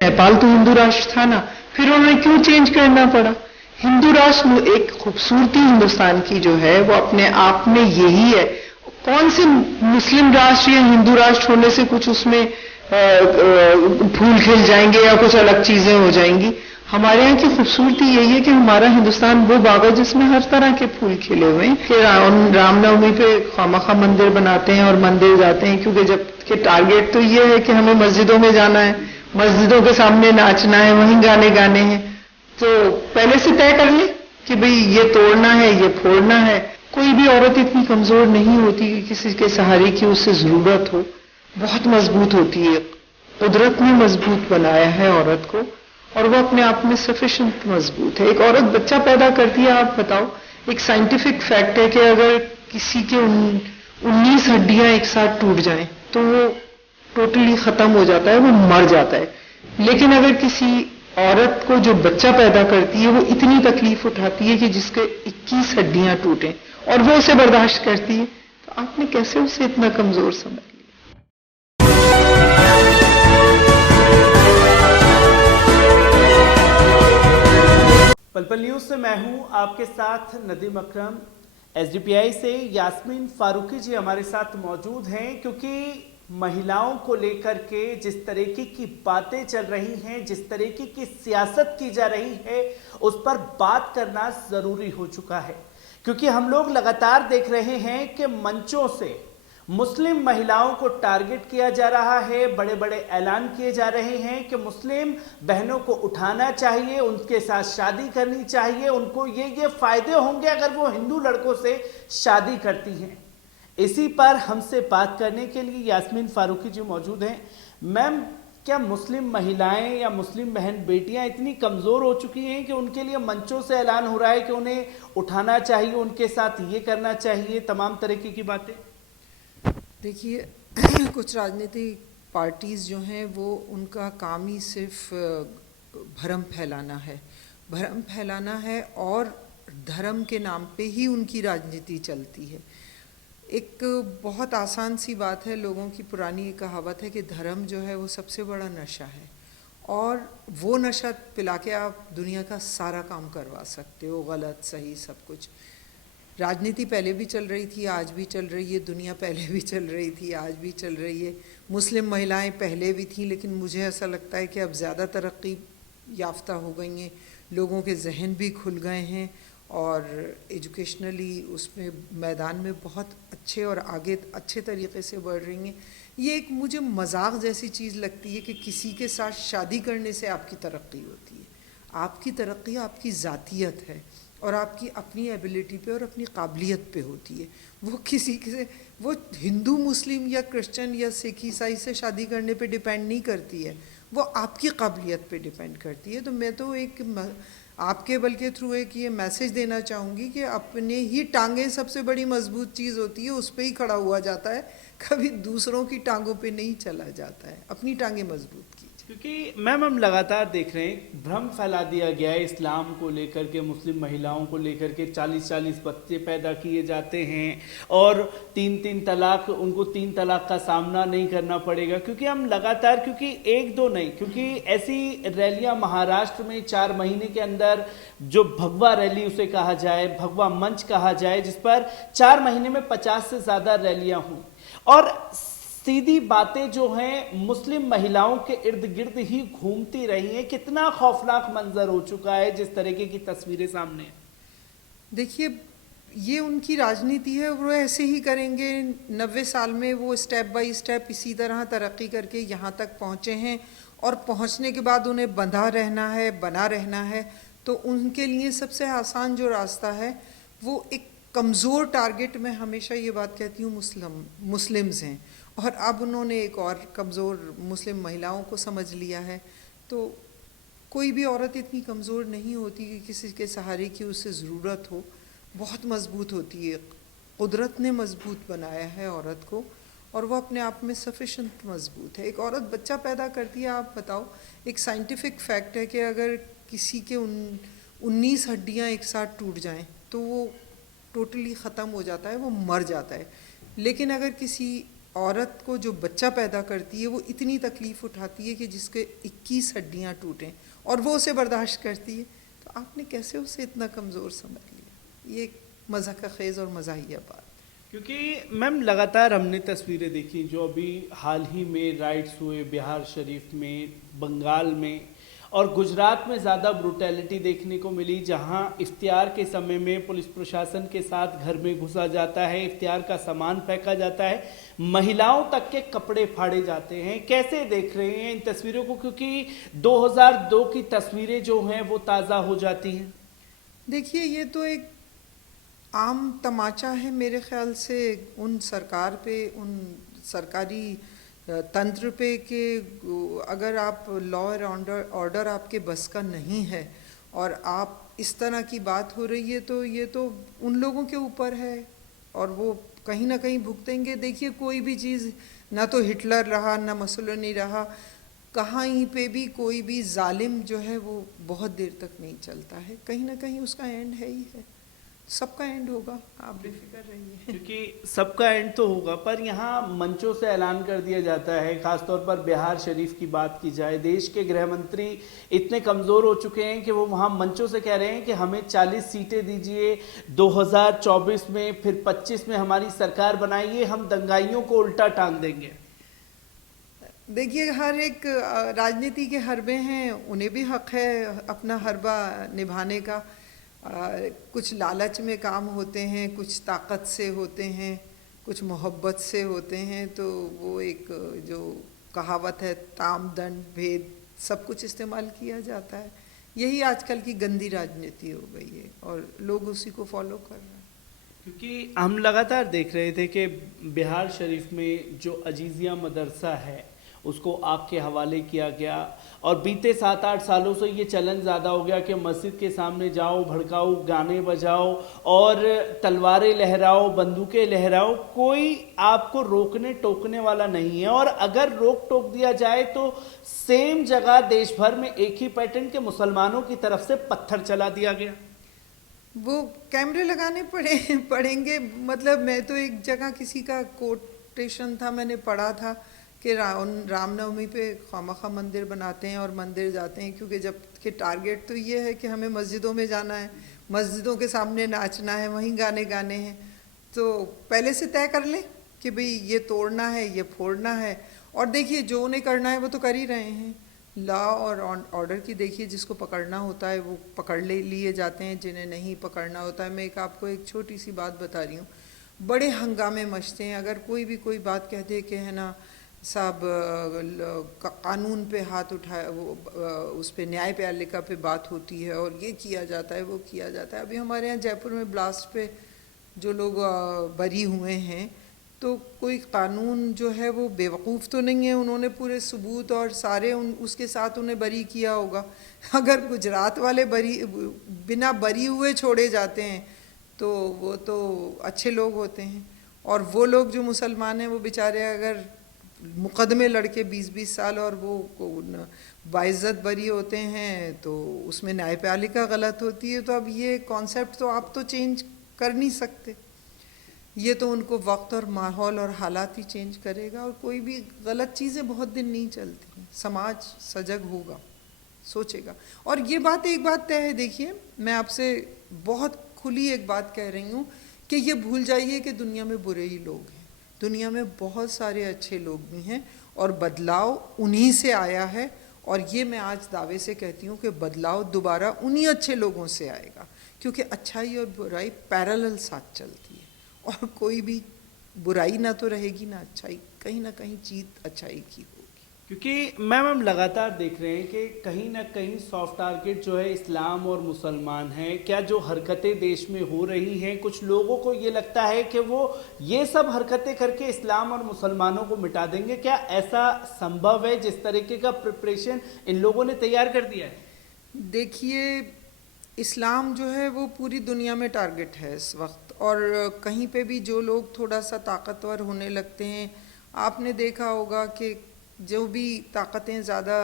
नेपाल तो हिंदू राष्ट्र था ना, फिर उन्होंने क्यों चेंज करना पड़ा? हिंदू राष्ट्र एक खूबसूरती हिंदुस्तान की जो है वो अपने आप में यही है। कौन से मुस्लिम राष्ट्र या हिंदू राष्ट्र होने से कुछ उसमें फूल खिल जाएंगे या कुछ अलग चीजें हो जाएंगी? हमारे यहाँ की खूबसूरती यही है कि हमारा हिंदुस्तान वो बाग है जिसमें हर तरह के फूल खिले हुए हैं। कि रामनवमी पे खामखा मंदिर बनाते हैं और मंदिर जाते हैं, क्योंकि जब कि टारगेट तो ये है कि हमें मस्जिदों में जाना है, मस्जिदों के सामने नाचना है, वहीं गाने गाने हैं। तो पहले से तय कर ले कि भाई ये तोड़ना है, ये फोड़ना है। कोई भी औरत इतनी कमजोर नहीं होती कि किसी के सहारे की उससे जरूरत हो। बहुत मजबूत होती है। कुदरत ने मजबूत बनाया है औरत को, और वो अपने आप में सफिशिएंट मजबूत है। एक औरत बच्चा पैदा करती है, आप बताओ, एक साइंटिफिक फैक्ट है कि अगर किसी के 19 हड्डियां एक साथ टूट जाएं तो वो टोटली खत्म हो जाता है, वो मर जाता है। लेकिन अगर किसी औरत को जो बच्चा पैदा करती है वो इतनी तकलीफ उठाती है कि जिसके 21 हड्डियां टूटें और वो उसे बर्दाश्त करती है, तो आपने कैसे उसे इतना कमजोर समझ लिया? पल पल न्यूज से मैं हूं आपके साथ नदीम अकरम। एसडीपीआई से यास्मीन फारूकी जी हमारे साथ मौजूद हैं, क्योंकि महिलाओं को लेकर के जिस तरीके की बातें चल रही हैं, जिस तरीके की सियासत की जा रही है, उस पर बात करना जरूरी हो चुका है। क्योंकि हम लोग लगातार देख रहे हैं कि मंचों से मुस्लिम महिलाओं को टारगेट किया जा रहा है, बड़े बड़े ऐलान किए जा रहे हैं कि मुस्लिम बहनों को उठाना चाहिए, उनके साथ शादी करनी चाहिए, उनको ये फायदे होंगे अगर वो हिंदू लड़कों से शादी करती हैं। इसी पर हमसे बात करने के लिए यास्मीन फारूकी जी मौजूद हैं। मैम, क्या मुस्लिम महिलाएं या मुस्लिम बहन बेटियां इतनी कमजोर हो चुकी हैं कि उनके लिए मंचों से ऐलान हो रहा है कि उन्हें उठाना चाहिए, उनके साथ ये करना चाहिए, तमाम तरीके की बातें? देखिए, कुछ राजनीतिक पार्टीज़ जो हैं वो उनका काम ही सिर्फ भ्रम फैलाना है, भ्रम फैलाना है, और धर्म के नाम पे ही उनकी राजनीति चलती है। एक बहुत आसान सी बात है, लोगों की पुरानी एक कहावत है कि धर्म जो है वो सबसे बड़ा नशा है, और वो नशा पिला के आप दुनिया का सारा काम करवा सकते हो, गलत सही सब कुछ। राजनीति पहले भी चल रही थी, आज भी चल रही है, दुनिया पहले भी चल रही थी, आज भी चल रही है। मुस्लिम महिलाएं पहले भी थी, लेकिन मुझे ऐसा लगता है कि अब ज़्यादा तरक्की याफ्ता हो गई हैं, लोगों के जहन भी खुल गए हैं, और एजुकेशनली उसमें मैदान में बहुत अच्छे और आगे अच्छे तरीके से बढ़ रही हैं। ये एक मुझे मजाक जैसी चीज़ लगती है कि किसी के साथ शादी करने से आपकी तरक्की होती है। आपकी तरक्की आपकी ज़ातियत है और आपकी अपनी एबिलिटी पे और अपनी काबिलियत पे होती है। वो किसी से, वो हिंदू मुस्लिम या क्रिश्चियन या सिख ईसाई से शादी करने पे डिपेंड नहीं करती है, वो आपकी काबिलियत पे डिपेंड करती है। तो मैं तो एक आपके बल के थ्रू एक ये मैसेज देना चाहूँगी कि अपने ही टांगें सबसे बड़ी मजबूत चीज़ होती है, उस पर ही खड़ा हुआ जाता है, कभी दूसरों की टांगों पे नहीं चला जाता है। अपनी टांगें मजबूत कीजिए। क्योंकि मैम, हम लगातार देख रहे हैं भ्रम फैला दिया गया है इस्लाम को लेकर के, मुस्लिम महिलाओं को लेकर के 40-40 बच्चे पैदा किए जाते हैं और 3-3 तलाक, उनको 3 तलाक का सामना नहीं करना पड़ेगा। क्योंकि हम लगातार, क्योंकि एक दो नहीं, क्योंकि ऐसी रैलियां महाराष्ट्र में 4 महीने के अंदर, जो भगवा रैली उसे कहा जाए, भगवा मंच कहा जाए, जिस पर 4 महीने में 50 से ज्यादा रैलियां हुई, और सीधी बातें जो हैं मुस्लिम महिलाओं के इर्द गिर्द ही घूमती रही हैं। कितना खौफनाक मंजर हो चुका है जिस तरीके की तस्वीरें सामने। देखिए, ये उनकी राजनीति है, वो ऐसे ही करेंगे। 90 साल में वो स्टेप बाय स्टेप इसी तरह तरक्की करके यहाँ तक पहुँचे हैं, और पहुँचने के बाद उन्हें बंधा रहना है, बना रहना है। तो उनके लिए सबसे आसान जो रास्ता है वो एक कमज़ोर टारगेट, मैं हमेशा ये बात कहती हूँ, मुस्लिम्स हैं, और अब उन्होंने एक और कमज़ोर मुस्लिम महिलाओं को समझ लिया है। तो कोई भी औरत इतनी कमज़ोर नहीं होती कि किसी के सहारे की उससे ज़रूरत हो, बहुत मजबूत होती है। कुदरत ने मजबूत बनाया है औरत को, और वो अपने आप में सफिशिएंट मजबूत है। एक औरत बच्चा पैदा करती है, आप बताओ, एक साइंटिफिक फैक्ट है कि अगर किसी के 19 हड्डियाँ एक साथ टूट जाएं तो वो टोटली ख़त्म हो जाता है, वो मर जाता है। लेकिन अगर किसी औरत को जो बच्चा पैदा करती है वो इतनी तकलीफ़ उठाती है कि जिसके 21 हड्डियाँ टूटें और वो उसे बर्दाश्त करती है, तो आपने कैसे उसे इतना कमज़ोर समझ लिया? ये मज़ाक खेज़ और मज़ाहिया बात। क्योंकि मैम लगातार हमने तस्वीरें देखी जो अभी हाल ही में राइट्स हुए बिहार शरीफ में, बंगाल में और गुजरात में ज़्यादा ब्रुटैलिटी देखने को मिली, जहां इफ्तियार के समय में पुलिस प्रशासन के साथ घर में घुसा जाता है, इफ्तियार का सामान फेंका जाता है, महिलाओं तक के कपड़े फाड़े जाते हैं। कैसे देख रहे हैं इन तस्वीरों को, क्योंकि 2002 की तस्वीरें जो हैं वो ताज़ा हो जाती हैं? देखिए, ये तो एक आम तमाचा है मेरे ख्याल से उन सरकार पे, उन सरकारी तंत्र पे कि अगर आप लॉ एंड ऑर्डर आपके बस का नहीं है और आप इस तरह की बात हो रही है, तो ये तो उन लोगों के ऊपर है और वो कहीं ना कहीं भुगतेंगे। देखिए, कोई भी चीज़, ना तो हिटलर रहा ना मुसोलिनी रहा, कहीं पे भी कोई भी जालिम जो है वो बहुत देर तक नहीं चलता है, कहीं ना कहीं उसका एंड है ही है। सबका एंड होगा, आप बेफिक्र रहिए। क्योंकि सबका एंड तो होगा, पर यहाँ मंचों से ऐलान कर दिया जाता है, खासतौर पर बिहार शरीफ की बात की जाए, देश के गृह मंत्री इतने कमज़ोर हो चुके हैं कि वो वहाँ मंचों से कह रहे हैं कि हमें 40 सीटें दीजिए 2024 में, फिर 25 में हमारी सरकार बनाइए, हम दंगाइयों को उल्टा टांग देंगे। देखिए, हर एक राजनीति के हरबे हैं, उन्हें भी हक है अपना हरबा निभाने का। कुछ लालच में काम होते हैं, कुछ ताकत से होते हैं, कुछ मोहब्बत से होते हैं, तो वो एक जो कहावत है ताम दंड भेद सब कुछ इस्तेमाल किया जाता है। यही आजकल की गंदी राजनीति हो गई है और लोग उसी को फॉलो कर रहे हैं। क्योंकि हम लगातार देख रहे थे कि बिहार शरीफ में जो अजीज़िया मदरसा है उसको आग के हवाले किया गया और बीते 7-8 सालों से ये चलन ज़्यादा हो गया कि मस्जिद के सामने जाओ, भड़काओ, गाने बजाओ और तलवारें लहराओ, बंदूकें लहराओ, कोई आपको रोकने टोकने वाला नहीं है। और अगर रोक टोक दिया जाए तो सेम जगह देश भर में एक ही पैटर्न के मुसलमानों की तरफ से पत्थर चला दिया गया। वो कैमरे लगाने पड़ेंगे। मतलब मैं तो एक जगह किसी का कोटेशन था, मैंने पढ़ा था कि रामनवमी पे खामखा मंदिर बनाते हैं और मंदिर जाते हैं, क्योंकि जब कि टारगेट तो ये है कि हमें मस्जिदों में जाना है, मस्जिदों के सामने नाचना है, वहीं गाने गाने हैं। तो पहले से तय कर लें कि भाई ये तोड़ना है, ये फोड़ना है। और देखिए, जो उन्हें करना है वो तो कर ही रहे हैं। लॉ और ऑर्डर की देखिए, जिसको पकड़ना होता है वो पकड़ लिए जाते हैं, जिन्हें नहीं पकड़ना होता है। मैं आपको एक छोटी सी बात बता रही हूँ, बड़े हंगामे मचते हैं अगर कोई भी कोई बात कह दे कि है ना साहब कानून पे हाथ उठाया, वो उस पे न्यायपालिका पे बात होती है और ये किया जाता है, वो किया जाता है। अभी हमारे यहाँ जयपुर में ब्लास्ट पे जो लोग बरी हुए हैं, तो कोई कानून जो है वो बेवकूफ़ तो नहीं है, उन्होंने पूरे सबूत और सारे उसके साथ उन्हें बरी किया होगा। अगर गुजरात वाले बिना बरी हुए छोड़े जाते हैं तो वो तो अच्छे लोग होते हैं, और वो लोग जो मुसलमान हैं वो बेचारे अगर मुकदमे लड़के 20-20 साल और वो बाइज्जत बरी होते हैं तो उसमें न्यायपालिका गलत होती है। तो अब ये कॉन्सेप्ट तो आप तो चेंज कर नहीं सकते, ये तो उनको वक्त और माहौल और हालात ही चेंज करेगा। और कोई भी गलत चीज़ें बहुत दिन नहीं चलती, समाज सजग होगा, सोचेगा। और ये बात एक बात तय है, देखिए मैं आपसे बहुत खुली एक बात कह रही हूँ कि ये भूल जाइए कि दुनिया में बुरे ही लोग हैं, दुनिया में बहुत सारे अच्छे लोग भी हैं और बदलाव उन्हीं से आया है। और ये मैं आज दावे से कहती हूँ कि बदलाव दोबारा उन्हीं अच्छे लोगों से आएगा, क्योंकि अच्छाई और बुराई पैरेलल साथ चलती है और कोई भी बुराई ना तो रहेगी ना अच्छाई, कहीं ना कहीं जीत अच्छाई की होगी। क्योंकि मैम हम लगातार देख रहे हैं कि कहीं ना कहीं सॉफ्ट टारगेट जो है इस्लाम और मुसलमान है। क्या जो हरकतें देश में हो रही हैं, कुछ लोगों को ये लगता है कि वो ये सब हरकतें करके इस्लाम और मुसलमानों को मिटा देंगे? क्या ऐसा संभव है? जिस तरीके का प्रिपरेशन इन लोगों ने तैयार कर दिया है। देखिए, इस्लाम जो है वो पूरी दुनिया में टारगेट है इस वक्त, और कहीं पे भी जो लोग थोड़ा सा ताकतवर होने लगते हैं, आपने देखा होगा कि जो भी ताकतें ज़्यादा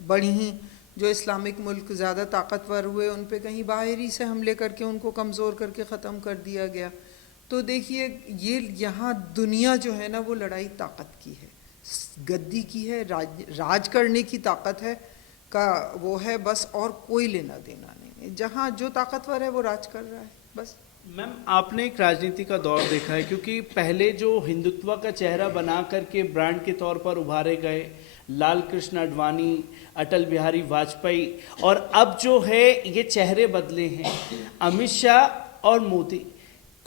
बढ़ी, जो इस्लामिक मुल्क ज़्यादा ताकतवर हुए, उन पे कहीं बाहरी से हमले करके उनको कमज़ोर करके ख़त्म कर दिया गया। तो देखिए ये यहाँ दुनिया जो है ना वो लड़ाई ताकत की है, गद्दी की है, राज करने की ताकत है का वो है बस, और कोई लेना देना नहीं है। जहाँ जो ताकतवर है वो राज कर रहा है बस। मैम आपने एक राजनीति का दौर देखा है, क्योंकि पहले जो हिंदुत्व का चेहरा बना करके ब्रांड के तौर पर उभारे गए लाल कृष्ण आडवाणी, अटल बिहारी वाजपेयी, और अब जो है ये चेहरे बदले हैं अमित शाह और मोदी,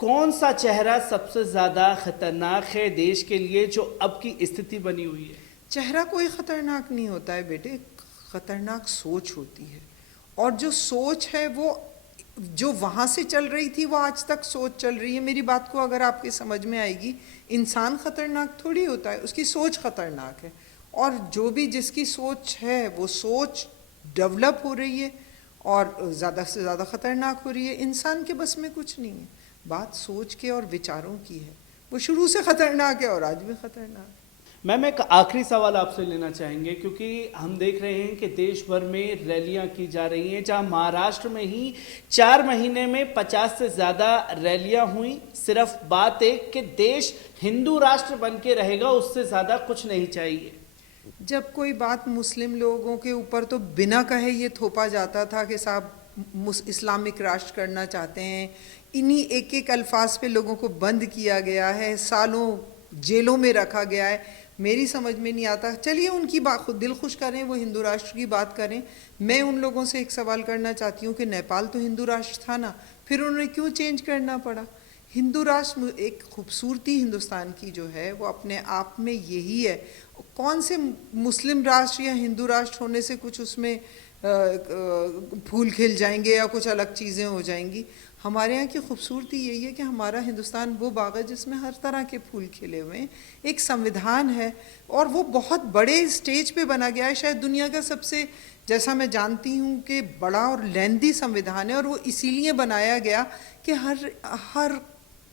कौन सा चेहरा सबसे ज़्यादा खतरनाक है देश के लिए जो अब की स्थिति बनी हुई है? चेहरा कोई खतरनाक नहीं होता है बेटे, खतरनाक सोच होती है। और जो सोच है वो जो वहाँ से चल रही थी वो आज तक सोच चल रही है। मेरी बात को अगर आपके समझ में आएगी, इंसान खतरनाक थोड़ी होता है, उसकी सोच खतरनाक है। और जो भी जिसकी सोच है वो सोच डेवलप हो रही है और ज़्यादा से ज़्यादा खतरनाक हो रही है। इंसान के बस में कुछ नहीं है, बात सोच के और विचारों की है। वो शुरू से खतरनाक है और आज भी खतरनाक है। मैम एक आखिरी सवाल आपसे लेना चाहेंगे, क्योंकि हम देख रहे हैं कि देश भर में रैलियां की जा रही हैं, जहां महाराष्ट्र में ही 4 महीने में 50 से ज़्यादा रैलियां हुई। सिर्फ बात एक कि देश हिंदू राष्ट्र बन के रहेगा, उससे ज़्यादा कुछ नहीं चाहिए। जब कोई बात मुस्लिम लोगों के ऊपर तो बिना कहे ये थोपा जाता था कि साहब इस्लामिक राष्ट्र करना चाहते हैं, इन्हीं एक एक अल्फाज पे लोगों को बंद किया गया है, सालों जेलों में रखा गया है। मेरी समझ में नहीं आता। चलिए उनकी बात खुद दिल खुश करें, वो हिंदू राष्ट्र की बात करें। मैं उन लोगों से एक सवाल करना चाहती हूँ कि नेपाल तो हिंदू राष्ट्र था ना, फिर उन्हें क्यों चेंज करना पड़ा? हिंदू राष्ट्र एक खूबसूरती हिंदुस्तान की जो है वो अपने आप में यही है। कौन से मुस्लिम राष्ट्र या हिंदू राष्ट्र होने से कुछ उसमें फूल खिल जाएंगे या कुछ अलग चीज़ें हो जाएंगी? हमारे यहाँ की खूबसूरती यही है कि हमारा हिंदुस्तान वो बाग है जिसमें हर तरह के फूल खिले हुए हैं, एक संविधान है और वो बहुत बड़े स्टेज पे बना गया है। शायद दुनिया का सबसे, जैसा मैं जानती हूँ कि बड़ा और लेंदी संविधान है, और वो इसीलिए बनाया गया कि हर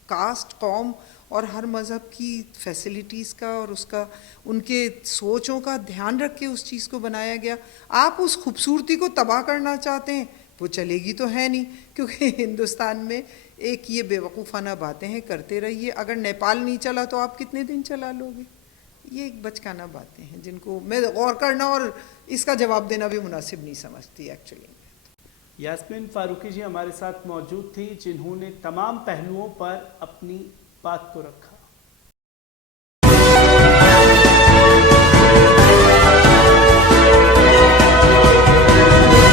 कास्ट, कौम और हर मज़हब की फैसिलिटीज़ का और उसका उनके सोचों का ध्यान रख के उस चीज़ को बनाया गया। आप उस खूबसूरती को तबाह करना चाहते हैं, वो चलेगी तो है नहीं, क्योंकि हिंदुस्तान में एक ये बेवकूफ़ाना बातें हैं, करते रहिए। अगर नेपाल नहीं चला तो आप कितने दिन चला लोगे? ये एक बचकाना बातें हैं जिनको मैं गौर करना और इसका जवाब देना भी मुनासिब नहीं समझती एक्चुअली। यास्मीन फारूकी जी हमारे साथ मौजूद थी, जिन्होंने तमाम पहलुओं पर अपनी बात को रखा।